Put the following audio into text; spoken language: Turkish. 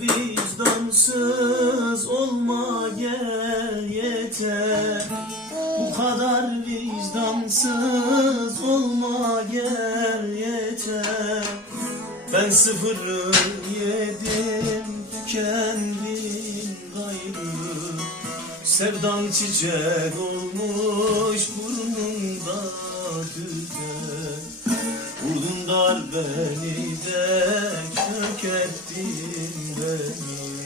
vicdansız olma gel yeter. Bu kadar vicdansız olma gel yeter. Ben sıfırı yedim tükendim gayrı. Sevdan çiçek olmuş burnumda tüter Vurdun dar beni de ettin beni.